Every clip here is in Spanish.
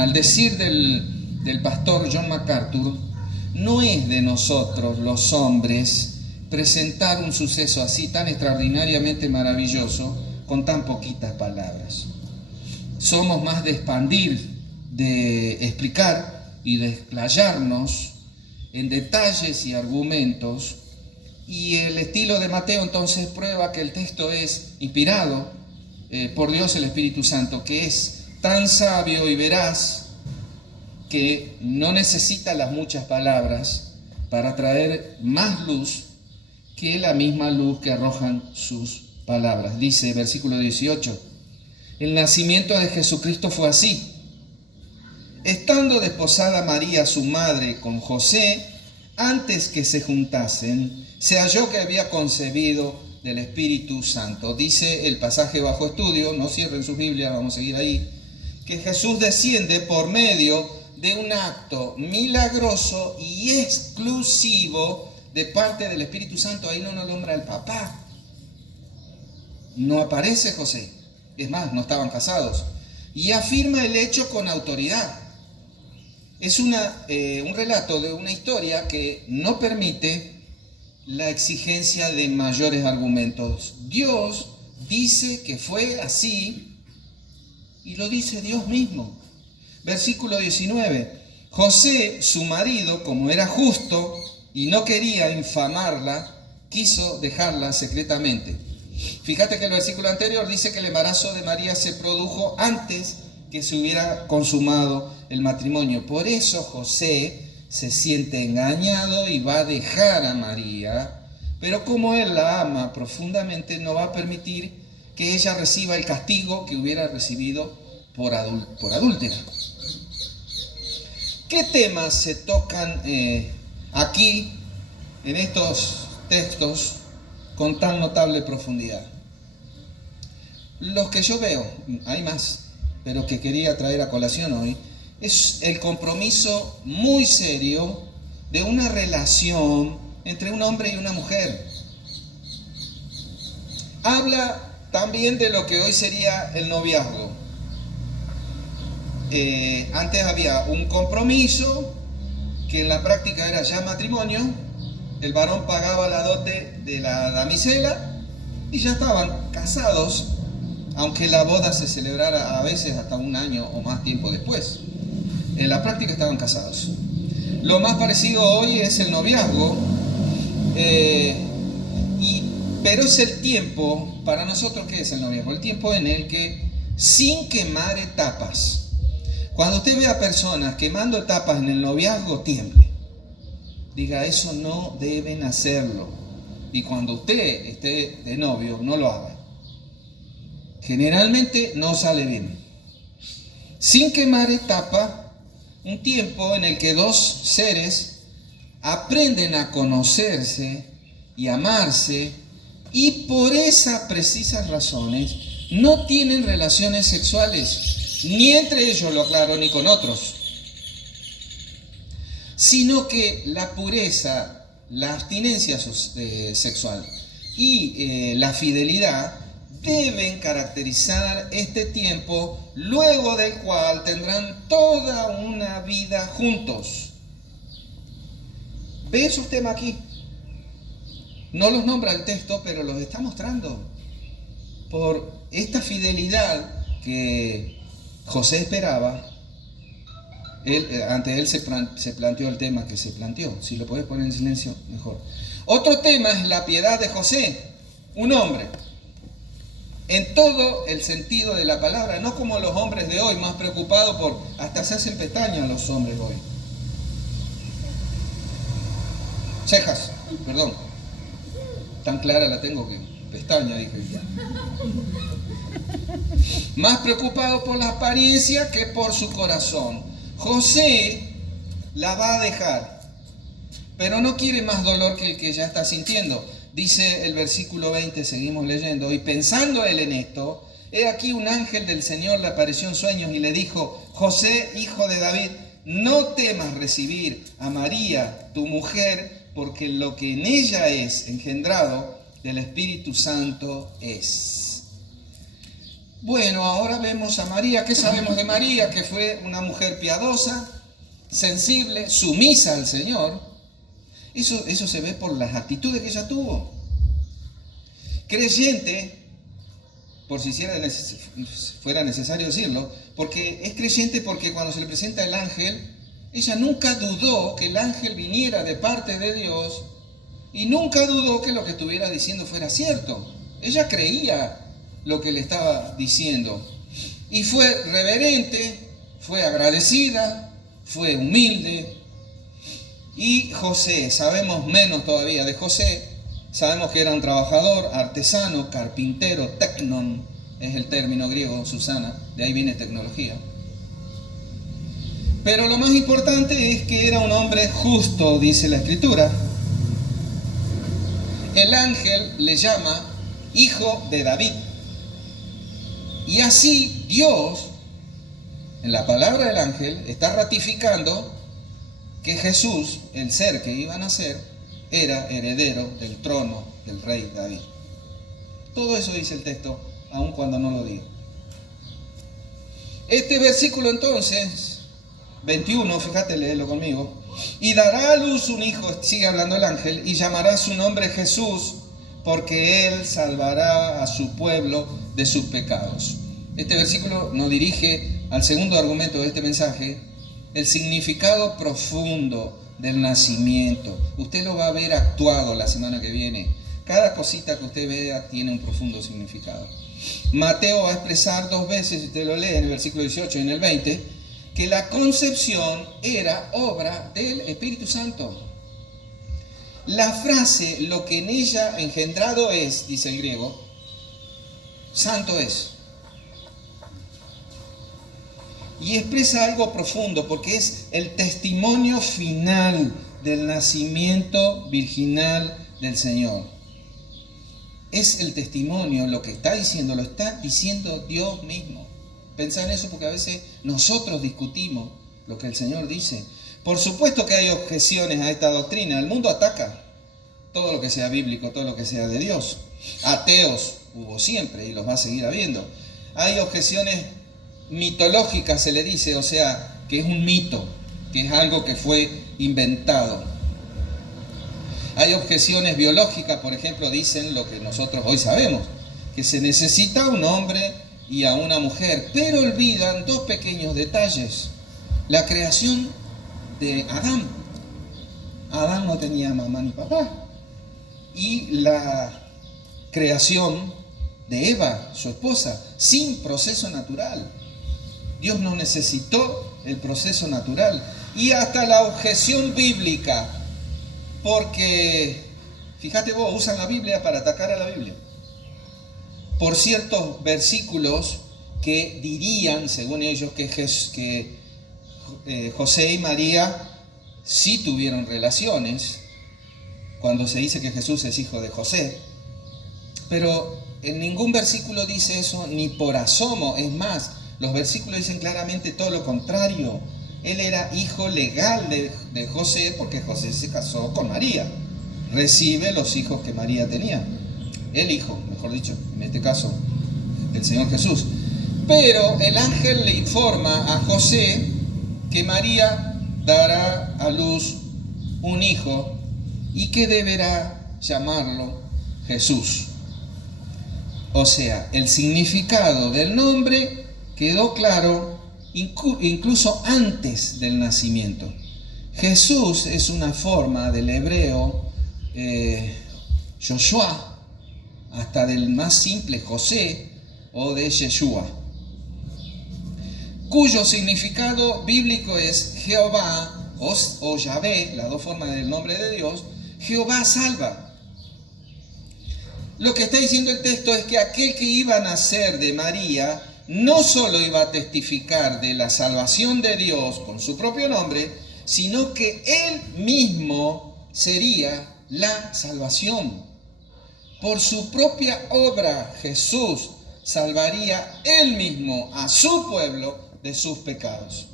al decir del pastor John MacArthur, no es de nosotros los hombres presentar un suceso así tan extraordinariamente maravilloso con tan poquitas palabras. Somos más de expandir, de explicar y de explayarnos en detalles y argumentos, y el estilo de Mateo entonces prueba que el texto es inspirado por Dios el Espíritu Santo, que es tan sabio y veraz que no necesita las muchas palabras para traer más luz que la misma luz que arrojan sus palabras. Dice, versículo 18, el nacimiento de Jesucristo fue así. Estando desposada María, su madre, con José, antes que se juntasen, se halló que había concebido del Espíritu Santo. Dice el pasaje bajo estudio, no cierren sus Biblias, vamos a seguir ahí, que Jesús desciende por medio de un acto milagroso y exclusivo de parte del Espíritu Santo. Ahí no nos nombra el papá. No aparece José. Es más, no estaban casados. Y afirma el hecho con autoridad. Es un relato de una historia que no permite la exigencia de mayores argumentos. Dios dice que fue así y lo dice Dios mismo. Versículo 19. José, su marido, como era justo y no quería infamarla, quiso dejarla secretamente. Fíjate que el versículo anterior dice que el embarazo de María se produjo antes que se hubiera consumado el matrimonio. Por eso José se siente engañado y va a dejar a María, pero como él la ama profundamente, no va a permitir que ella reciba el castigo que hubiera recibido por adúltera. ¿Qué temas se tocan aquí en estos textos con tan notable profundidad? Los que yo veo, hay más, pero que quería traer a colación hoy, es el compromiso muy serio de una relación entre un hombre y una mujer. Habla también de lo que hoy sería el noviazgo. Antes había un compromiso que en la práctica era ya matrimonio. El varón pagaba la dote de la damisela y ya estaban casados, aunque la boda se celebrara a veces hasta un año o más tiempo después. En la práctica estaban casados. Lo más parecido hoy es el noviazgo, pero es el tiempo, para nosotros, ¿qué es el noviazgo? El tiempo en el que, sin quemar etapas, cuando usted ve a personas quemando etapas en el noviazgo, tiemble. Diga, eso no deben hacerlo. Y cuando usted esté de novio, no lo haga. Generalmente no sale bien. Sin quemar etapa, un tiempo en el que dos seres aprenden a conocerse y amarse, y por esas precisas razones no tienen relaciones sexuales, ni entre ellos, lo aclaro, ni con otros, sino que la pureza, la abstinencia sexual y la fidelidad deben caracterizar este tiempo, luego del cual tendrán toda una vida juntos. ¿Ve esos temas aquí? No los nombra el texto, pero los está mostrando. Por esta fidelidad que José esperaba, ante él se planteó el tema que se planteó. Si lo podés poner en silencio, mejor. Otro tema es la piedad de José, un hombre, en todo el sentido de la palabra, no como los hombres de hoy, más preocupados por, hasta se hacen pestañas los hombres hoy. Cejas, perdón. Tan clara la tengo que pestaña, dije. Más preocupado por la apariencia que por su corazón. José la va a dejar, pero no quiere más dolor que el que ya está sintiendo. Dice el versículo 20, seguimos leyendo, y pensando él en esto, he aquí un ángel del Señor le apareció en sueños y le dijo, José, hijo de David, no temas recibir a María, tu mujer, porque lo que en ella es engendrado del Espíritu Santo es. Bueno, ahora vemos a María. ¿Qué sabemos de María? Que fue una mujer piadosa, sensible, sumisa al Señor. Eso se ve por las actitudes que ella tuvo. Creyente, por si fuera necesario decirlo, porque es creyente porque cuando se le presenta el ángel, ella nunca dudó que el ángel viniera de parte de Dios y nunca dudó que lo que estuviera diciendo fuera cierto. Ella creía lo que le estaba diciendo y fue reverente, fue agradecida, fue humilde. Y José, sabemos menos todavía de José, sabemos que era un trabajador, artesano, carpintero, teknon, es el término griego, Susana, de ahí viene tecnología. Pero lo más importante es que era un hombre justo, dice la Escritura. El ángel le llama hijo de David. Y así Dios, en la palabra del ángel, está ratificando que Jesús, el ser que iba a nacer, era heredero del trono del rey David. Todo eso dice el texto, aun cuando no lo digo. Este versículo entonces, 21, fíjate, léelo conmigo. Y dará a luz un hijo, sigue hablando el ángel, y llamará su nombre Jesús, porque él salvará a su pueblo de sus pecados. Este versículo nos dirige al segundo argumento de este mensaje, el significado profundo del nacimiento. Usted lo va a ver actuado la semana que viene. Cada cosita que usted vea tiene un profundo significado. Mateo va a expresar 2 veces, usted lo lee en el versículo 18 y en el 20, que la concepción era obra del Espíritu Santo. La frase, lo que en ella engendrado es, dice el griego, santo es. Y expresa algo profundo porque es el testimonio final del nacimiento virginal del Señor. Es el testimonio, lo que está diciendo, lo está diciendo Dios mismo. Pensá en eso porque a veces nosotros discutimos lo que el Señor dice. Por supuesto que hay objeciones a esta doctrina. El mundo ataca todo lo que sea bíblico, todo lo que sea de Dios. Ateos hubo siempre y los va a seguir habiendo. Hay objeciones mitológicas, se le dice, o sea, que es un mito, que es algo que fue inventado. Hay objeciones biológicas, por ejemplo, dicen lo que nosotros hoy sabemos, que se necesita un hombre y a una mujer, pero olvidan 2 pequeños detalles. La creación de Adán. Adán no tenía mamá ni papá. Y la creación de Eva, su esposa, sin proceso natural. Dios no necesitó el proceso natural. Y hasta la objeción bíblica, porque, fíjate vos, usan la Biblia para atacar a la Biblia. Por ciertos versículos que dirían, según ellos, que José y María sí tuvieron relaciones, cuando se dice que Jesús es hijo de José. Pero en ningún versículo dice eso, ni por asomo. Es más, los versículos dicen claramente todo lo contrario. Él era hijo legal de José porque José se casó con María. Recibe los hijos que María tenía. El hijo, mejor dicho, en este caso, el Señor Jesús. Pero el ángel le informa a José que María dará a luz un hijo y que deberá llamarlo Jesús. O sea, el significado del nombre quedó claro incluso antes del nacimiento. Jesús es una forma del hebreo Joshua, hasta del más simple José o de Yeshua, cuyo significado bíblico es Jehová o Yahvé, las 2 formas del nombre de Dios. Jehová salva. Lo que está diciendo el texto es que aquel que iba a nacer de María no solo iba a testificar de la salvación de Dios con su propio nombre, sino que él mismo sería la salvación. Por su propia obra, Jesús salvaría él mismo a su pueblo de sus pecados.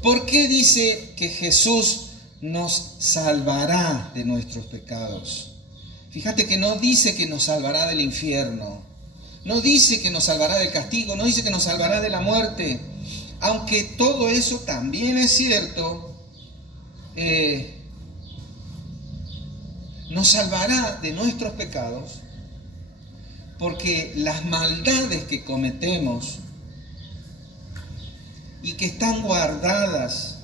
¿Por qué dice que Jesús nos salvará de nuestros pecados? Fíjate que no dice que nos salvará del infierno, No dice que nos salvará del castigo, no dice que nos salvará de la muerte. Aunque todo eso también es cierto, nos salvará de nuestros pecados, porque las maldades que cometemos y que están guardadas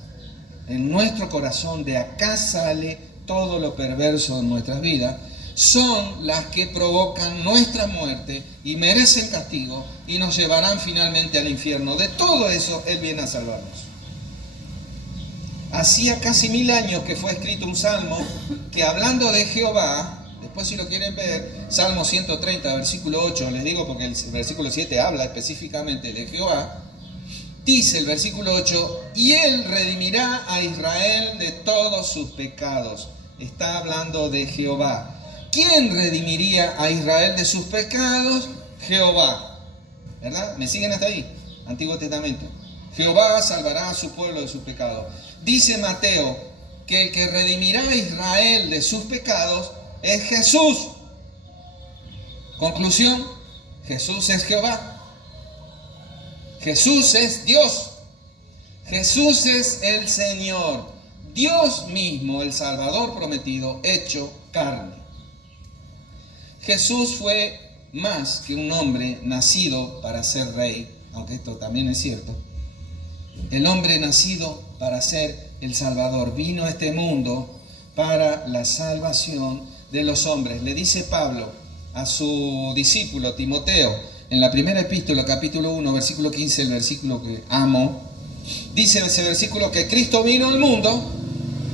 en nuestro corazón, de acá sale todo lo perverso en nuestras vidas, son las que provocan nuestra muerte y merecen castigo y nos llevarán finalmente al infierno. De todo eso Él viene a salvarnos. Hacía casi 1000 años que fue escrito un salmo que, hablando de Jehová, después si lo quieren ver, Salmo 130, versículo 8, les digo porque el versículo 7 habla específicamente de Jehová. Dice el versículo 8, y Él redimirá a Israel de todos sus pecados. Está hablando de Jehová. ¿Quién redimiría a Israel de sus pecados? Jehová. ¿Verdad? ¿Me siguen hasta ahí? Antiguo Testamento. Jehová salvará a su pueblo de sus pecados. Dice Mateo que el que redimirá a Israel de sus pecados es Jesús. Conclusión, Jesús es Jehová. Jesús es Dios. Jesús es el Señor. Dios mismo, el Salvador prometido, hecho carne. Jesús fue más que un hombre nacido para ser rey, aunque esto también es cierto. El hombre nacido para ser el Salvador vino a este mundo para la salvación de los hombres. Le dice Pablo a su discípulo Timoteo en la primera epístola, capítulo 1, versículo 15, el versículo que amo. Dice ese versículo que Cristo vino al mundo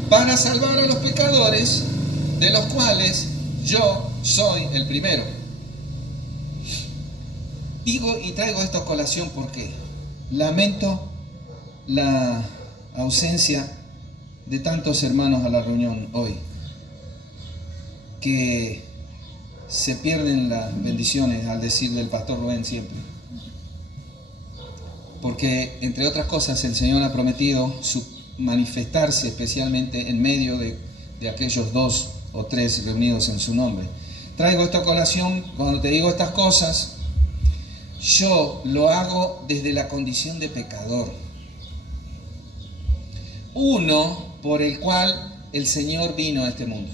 para salvar a los pecadores, de los cuales yo soy el primero. Digo y traigo esto a colación porque lamento la ausencia de tantos hermanos a la reunión hoy, que se pierden las bendiciones al decir del pastor Rubén siempre. Porque, entre otras cosas, el Señor ha prometido manifestarse especialmente en medio de aquellos 2 o 3 reunidos en su nombre. Traigo esta colación cuando te digo estas cosas. Yo lo hago desde la condición de pecador. Uno por el cual el Señor vino a este mundo.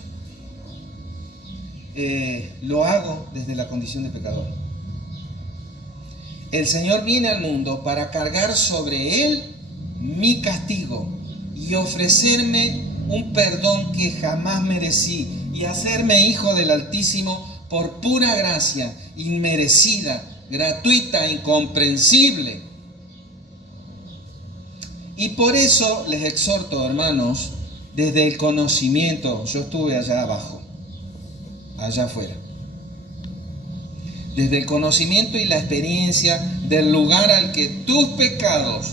Lo hago desde la condición de pecador. El Señor viene al mundo para cargar sobre Él mi castigo y ofrecerme un perdón que jamás merecí y hacerme hijo del Altísimo por pura gracia, inmerecida, gratuita, incomprensible. Y por eso les exhorto, hermanos, desde el conocimiento. Yo estuve allá abajo, allá afuera. Desde el conocimiento y la experiencia del lugar al que tus pecados,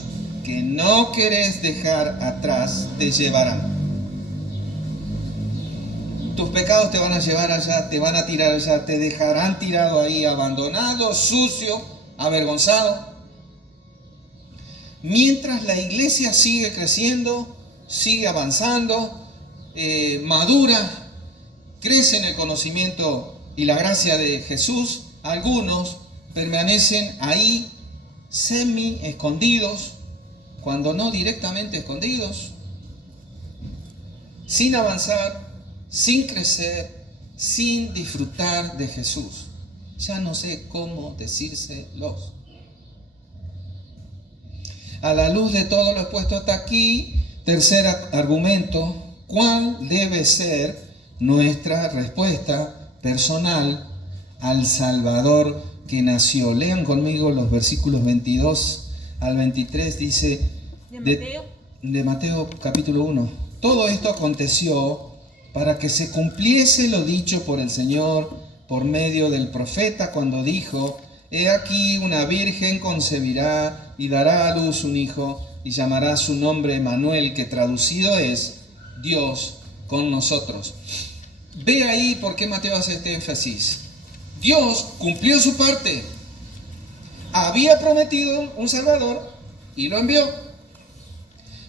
que no querés dejar atrás, te llevarán. Tus pecados te van a llevar allá, te van a tirar allá, te dejarán tirado ahí, abandonado, sucio, avergonzado. Mientras la iglesia sigue creciendo, sigue avanzando, madura, crece en el conocimiento y la gracia de Jesús, algunos permanecen ahí semi escondidos, cuando no directamente escondidos, sin avanzar, sin crecer, sin disfrutar de Jesús. Ya no sé cómo decírselos. A la luz de todo lo expuesto hasta aquí, tercer argumento, ¿cuál debe ser nuestra respuesta personal al Salvador que nació? Lean conmigo los versículos 22 al 23, dice de Mateo capítulo 1. Todo esto aconteció para que se cumpliese lo dicho por el Señor por medio del profeta cuando dijo: He aquí una virgen concebirá y dará a luz un hijo y llamará su nombre Emmanuel, que traducido es Dios con nosotros. Ve ahí por qué Mateo hace este énfasis. Dios cumplió su parte. Había prometido un Salvador y lo envió.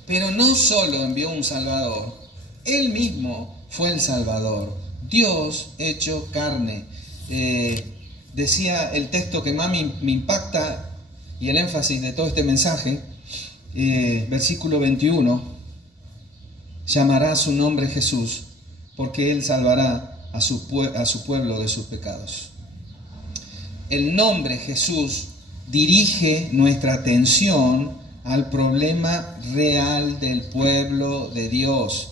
Pero no solo envió un Salvador, Él mismo fue el Salvador. Dios hecho carne. Decía el texto que más me impacta y el énfasis de todo este mensaje, versículo 21, llamará su nombre Jesús, porque Él salvará a su pueblo de sus pecados. El nombre Jesús dirige nuestra atención al problema real del pueblo de Dios.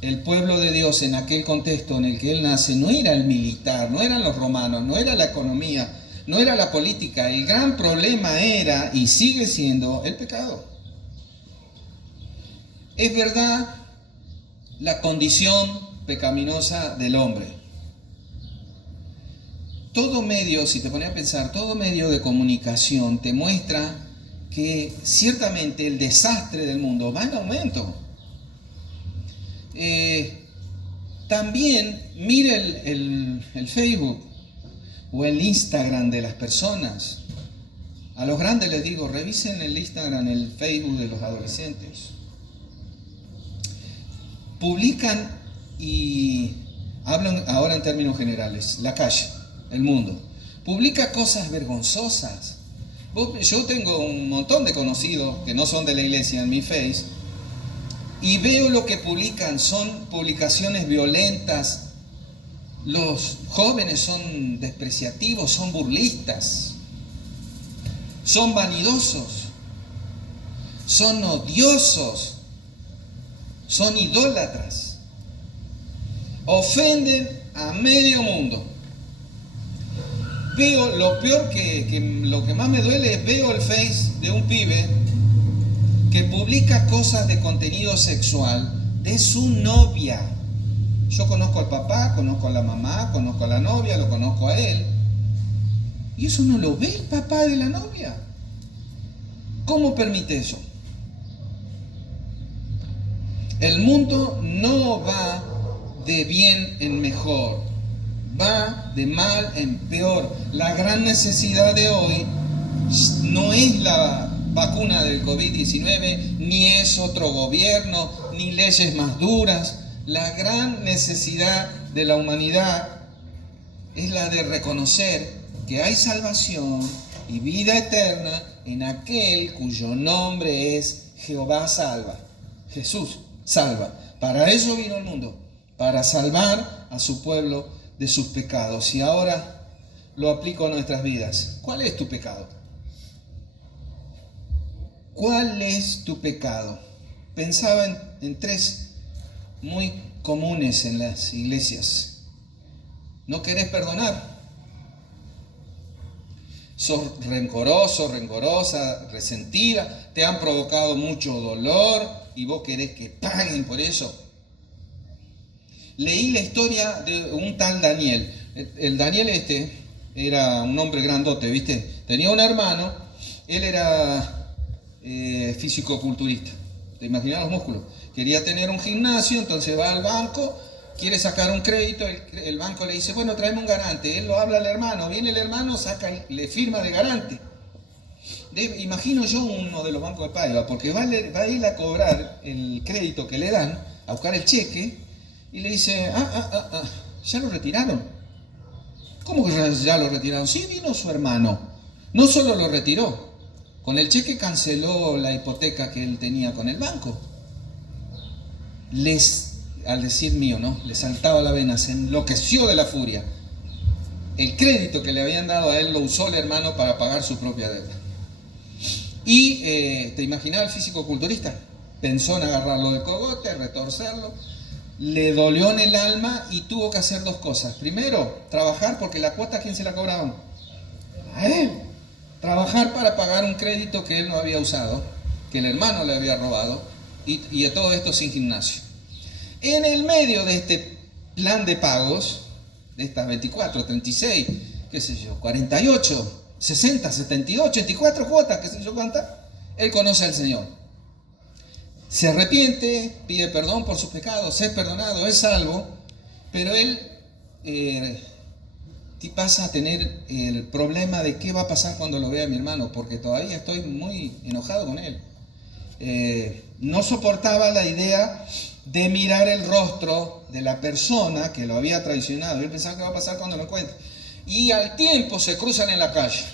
El pueblo de Dios en aquel contexto en el que Él nace no era el militar, no eran los romanos, no era la economía, no era la política. El gran problema era y sigue siendo el pecado. Es verdad la condición pecaminosa del hombre. Todo medio, si te pones a pensar, todo medio de comunicación te muestra que ciertamente el desastre del mundo va en aumento. También mire el Facebook o el Instagram de las personas. A los grandes les digo, revisen el Instagram, el Facebook de los adolescentes. Publican, y hablo ahora en términos generales, la calle, el mundo, publica cosas vergonzosas. Yo tengo un montón de conocidos que no son de la iglesia en mi Face, y veo lo que publican, son publicaciones violentas. Los jóvenes son despreciativos, son burlistas, son vanidosos, son odiosos, son idólatras, ofenden a medio mundo. Veo lo peor lo que más me duele es veo el Face de un pibe que publica cosas de contenido sexual de su novia. Yo conozco al papá, conozco a la mamá, conozco a la novia, lo conozco a él. Y eso no lo ve el papá de la novia. ¿Cómo permite eso? El mundo no va de bien en mejor, va de mal en peor. La gran necesidad de hoy no es la vacuna del COVID-19, ni es otro gobierno, ni leyes más duras. La gran necesidad de la humanidad es la de reconocer que hay salvación y vida eterna en aquel cuyo nombre es Jehová salva. Jesús salva. Para eso vino el mundo, para salvar a su pueblo de sus pecados. Y ahora lo aplico a nuestras vidas. ¿Cuál es tu pecado? ¿Cuál es tu pecado? Pensaba en tres muy comunes en las iglesias. No querés perdonar. Sos rencoroso, rencorosa, resentida. Te han provocado mucho dolor y vos querés que paguen por eso. Leí la historia de un tal Daniel. El Daniel era un hombre grandote, ¿viste? Tenía un hermano. Él era físico-culturista. ¿Te imaginas los músculos? Quería tener un gimnasio, entonces va al banco, quiere sacar un crédito, el banco le dice, bueno, tráeme un garante. Él lo habla al hermano, viene el hermano, le firma de garante. Imagino yo uno de los bancos de Paiva, porque va a ir a cobrar el crédito que le dan, a buscar el cheque, y le dice, ya lo retiraron. ¿Cómo que ya lo retiraron? Sí, vino su hermano. No solo lo retiró, con el cheque canceló la hipoteca que él tenía con el banco. Al decir mío, ¿no? Le saltaba la vena, se enloqueció de la furia. El crédito que le habían dado a él lo usó el hermano para pagar su propia deuda. Y te imaginas el físico-culturista, pensó en agarrarlo de cogote, retorcerlo, le dolió en el alma y tuvo que hacer dos cosas. Primero, trabajar, porque la cuota, ¿a quién se la cobraban? A él. Trabajar para pagar un crédito que él no había usado, que el hermano le había robado, y de todo esto sin gimnasio. En el medio de este plan de pagos, de estas 24, 36, qué sé yo, 48, 60, 72, 84 cuotas, qué sé yo cuántas, él conoce al Señor. Se arrepiente, pide perdón por sus pecados, es perdonado, es salvo, pero él pasa a tener el problema de qué va a pasar cuando lo vea mi hermano, porque todavía estoy muy enojado con él. No soportaba la idea de mirar el rostro de la persona que lo había traicionado. Él pensaba que va a pasar cuando lo encuentre. Y al tiempo se cruzan en la calle.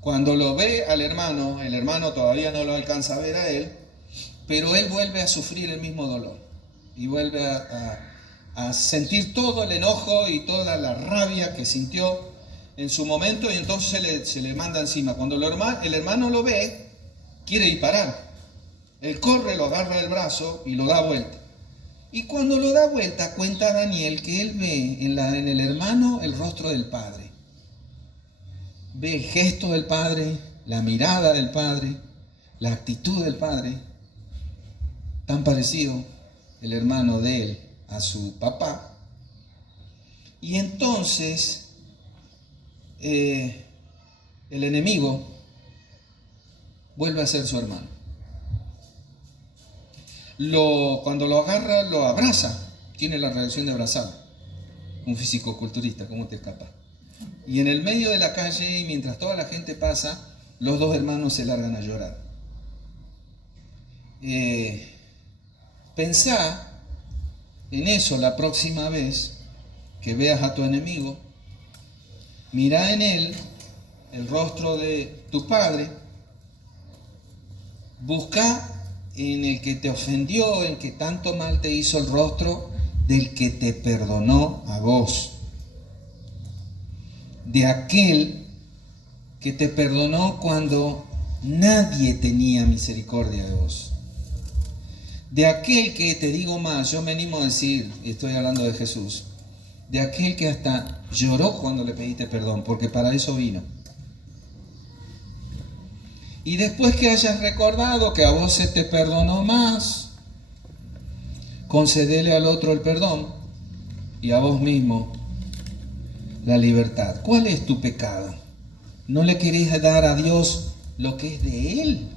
Cuando lo ve al hermano, el hermano todavía no lo alcanza a ver a él, pero él vuelve a sufrir el mismo dolor y vuelve a sentir todo el enojo y toda la rabia que sintió en su momento, y entonces se le manda encima. Cuando el hermano lo ve, quiere disparar. Él corre, lo agarra del brazo y lo da vuelta. Y cuando lo da vuelta, cuenta Daniel que él ve en el hermano el rostro del Padre. Ve el gesto del Padre, la mirada del Padre, la actitud del Padre. Tan parecido el hermano de él a su papá. Y entonces el enemigo vuelve a ser su hermano. Cuando lo agarra, lo abraza. Tiene la reacción de abrazar. Un físico-culturista, ¿cómo te escapa? Y en el medio de la calle, mientras toda la gente pasa, los dos hermanos se largan a llorar. Pensá en eso la próxima vez que veas a tu enemigo. Mirá en él el rostro de tu Padre. Busca en el que te ofendió, en que tanto mal te hizo, el rostro del que te perdonó a vos. De aquel que te perdonó cuando nadie tenía misericordia de vos. De aquel que, te digo más, yo me animo a decir, y estoy hablando de Jesús, de aquel que hasta lloró cuando le pediste perdón, porque para eso vino. Y después que hayas recordado que a vos se te perdonó más, concedele al otro el perdón y a vos mismo la libertad. ¿Cuál es tu pecado? ¿No le querés dar a Dios lo que es de Él?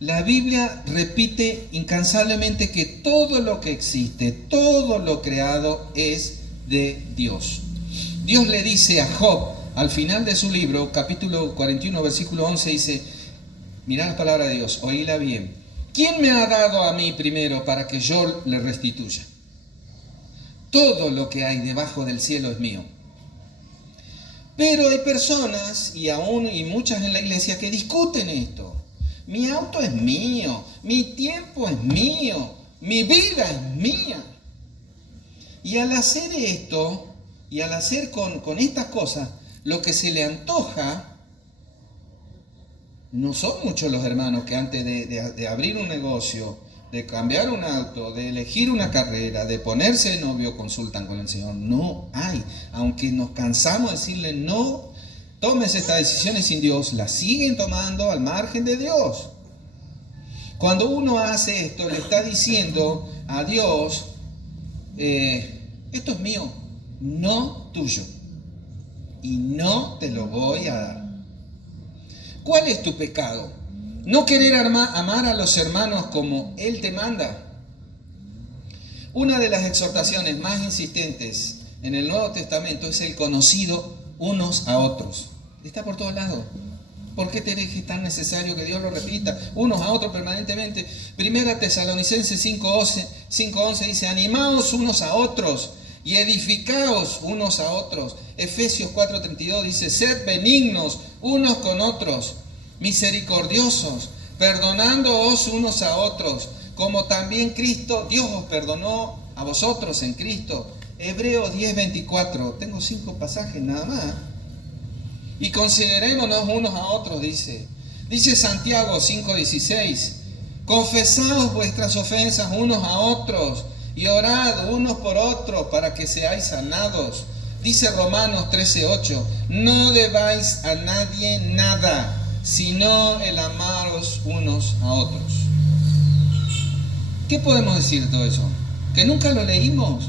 La Biblia repite incansablemente que todo lo que existe, todo lo creado es de Dios. Dios le dice a Job, al final de su libro, capítulo 41, versículo 11, dice, mirá la palabra de Dios, oíla bien. ¿Quién me ha dado a mí primero para que yo le restituya? Todo lo que hay debajo del cielo es mío. Pero hay personas, y muchas en la iglesia, que discuten esto. Mi auto es mío, mi tiempo es mío, mi vida es mía. Y al hacer esto, y al hacer con estas cosas, lo que se le antoja, no son muchos los hermanos que antes de abrir un negocio, de cambiar un auto, de elegir una carrera, de ponerse de novio, consultan con el Señor. No hay. Aunque nos cansamos de decirle no, tomes estas decisiones sin Dios, las siguen tomando al margen de Dios. Cuando uno hace esto, le está diciendo a Dios, esto es mío, no tuyo. Y no te lo voy a dar. ¿Cuál es tu pecado? No querer amar a los hermanos como Él te manda. Una de las exhortaciones más insistentes en el Nuevo Testamento es el conocido unos a otros. Está por todos lados. ¿Por qué es tan necesario que Dios lo repita? Unos a otros permanentemente. Primera Tesalonicenses 5:11 dice, animaos unos a otros y edificaos unos a otros. Efesios 4:32 dice, sed benignos unos con otros, misericordiosos, perdonándoos unos a otros, como también Cristo, Dios os perdonó a vosotros en Cristo. Hebreos 10:24, tengo 5 pasajes nada más. Y considerémonos unos a otros, dice Santiago 5:16, confesaos vuestras ofensas unos a otros y orad unos por otros para que seáis sanados. Dice Romanos 13:8, no debáis a nadie nada, sino el amaros unos a otros. ¿Qué podemos decir de todo eso? ¿Que nunca lo leímos?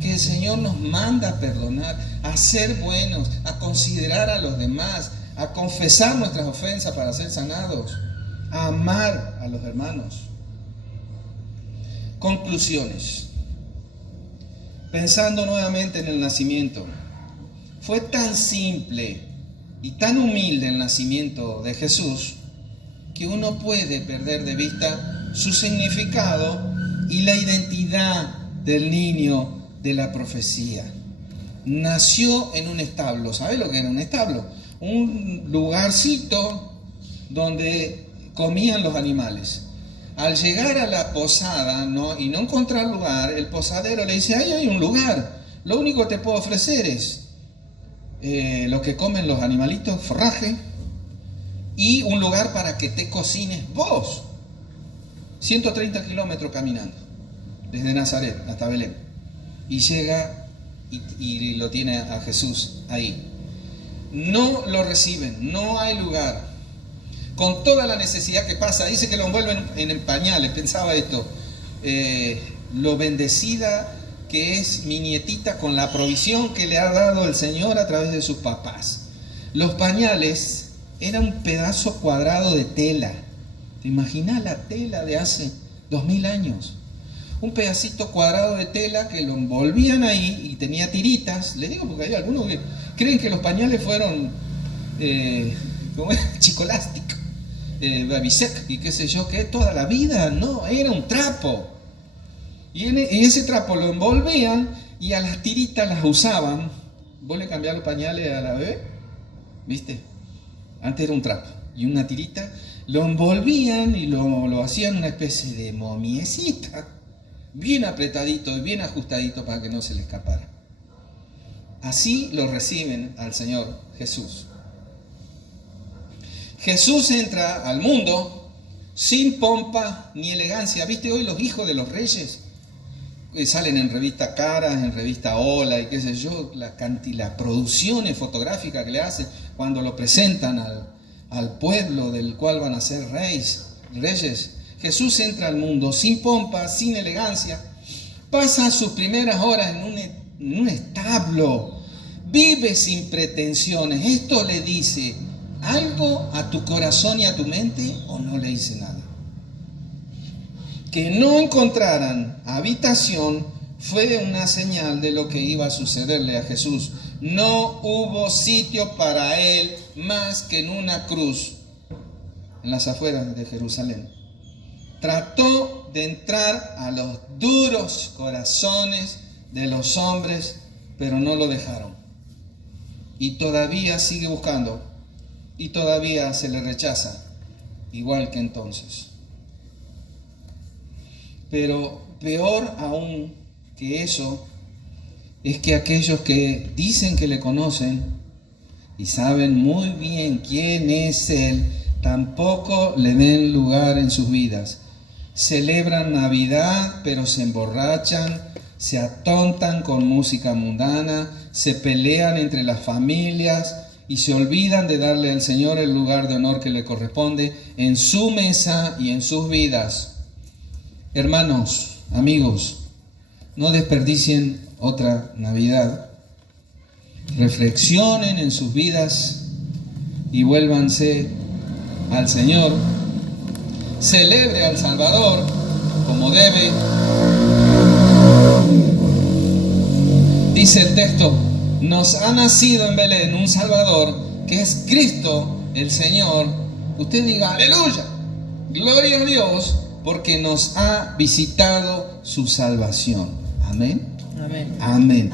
Que el Señor nos manda a perdonar, a ser buenos, a considerar a los demás, a confesar nuestras ofensas para ser sanados, a amar a los hermanos. Conclusiones. Pensando nuevamente en el nacimiento, fue tan simple y tan humilde el nacimiento de Jesús que uno puede perder de vista su significado y la identidad del niño de la profecía. Nació en un establo. ¿Sabe lo que era un establo? Un lugarcito donde comían los animales. Al llegar a la posada y no encontrar lugar, el posadero le dice: ahí hay un lugar, lo único que te puedo ofrecer es lo que comen los animalitos, forraje, y un lugar para que te cocines vos. 130 kilómetros caminando, desde Nazaret hasta Belén. Y llega y lo tiene a Jesús ahí. No lo reciben, no hay lugar. Con toda la necesidad que pasa, dice que lo envuelven en pañales. Pensaba esto, lo bendecida que es mi nietita con la provisión que le ha dado el Señor a través de sus papás. Los pañales eran un pedazo cuadrado de tela. ¿Te imaginas la tela de hace 2000 años? Un pedacito cuadrado de tela que lo envolvían ahí y tenía tiritas. Le digo porque hay algunos que creen que los pañales fueron Chicolástica, Babysec y qué sé yo qué, toda la vida. No, era un trapo. Y ese trapo lo envolvían y a las tiritas las usaban. ¿Vos le cambiás los pañales a la bebé? ¿Viste? Antes era un trapo y una tirita. Lo envolvían y lo hacían una especie de momiecita, bien apretadito y bien ajustadito para que no se le escapara. Así lo reciben al Señor Jesús. Jesús entra al mundo sin pompa ni elegancia. ¿Viste hoy los hijos de los reyes? Salen en revista Caras, en revista Hola y qué sé yo, la producción fotográfica que le hacen cuando lo presentan al pueblo del cual van a ser reyes. Jesús entra al mundo sin pompa, sin elegancia, pasa sus primeras horas en un establo, vive sin pretensiones. Esto le dice algo a tu corazón y a tu mente, o no le dice nada. Que no encontraran habitación fue una señal de lo que iba a sucederle a Jesús. No hubo sitio para él más que en una cruz en las afueras de Jerusalén. Trató de entrar a los duros corazones de los hombres, pero no lo dejaron. Y todavía sigue buscando, y todavía se le rechaza, igual que entonces. Pero peor aún que eso es que aquellos que dicen que le conocen y saben muy bien quién es Él, tampoco le den lugar en sus vidas. Celebran Navidad, pero se emborrachan, se atontan con música mundana, se pelean entre las familias y se olvidan de darle al Señor el lugar de honor que le corresponde en su mesa y en sus vidas. Hermanos, amigos, no desperdicien otra Navidad. Reflexionen en sus vidas y vuélvanse al Señor. Celebre al Salvador como debe. Dice el texto: nos ha nacido en Belén un Salvador, que es Cristo el Señor. Usted diga aleluya, gloria a Dios, porque nos ha visitado su salvación. Amén. Amén. Amén.